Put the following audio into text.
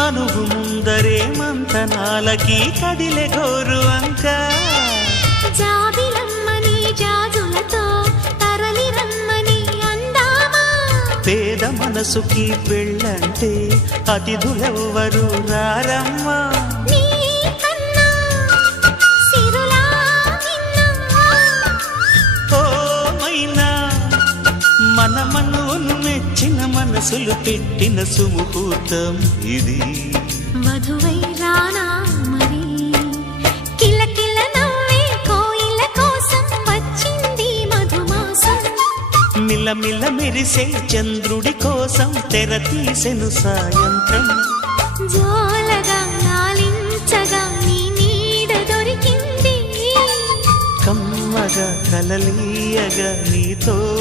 మనువు ముందరే మంతనాలకి కదిలే గోరు అంక జాబిలమ్మని జాజులతో తరలి రమ్మని అందామా పేద మనసుకి పెళ్ళంటే అతిథులెవ్వరు రారమ్మా మన మనువును మెచ్చిన మనసులు పెట్టిన సుముహూర్తం ఇది వధువై రానా మరి కిలకిల నవ్వే కోయిల కోసం వచ్చింది మధుమాసం మిలమిల మెరిసే చంద్రుడి కోసం తెర తీసెను సాయంత్రం జోలగా లాలించగా నీ నీడ దొరికింది కమ్మగా కలలీయగా నీతో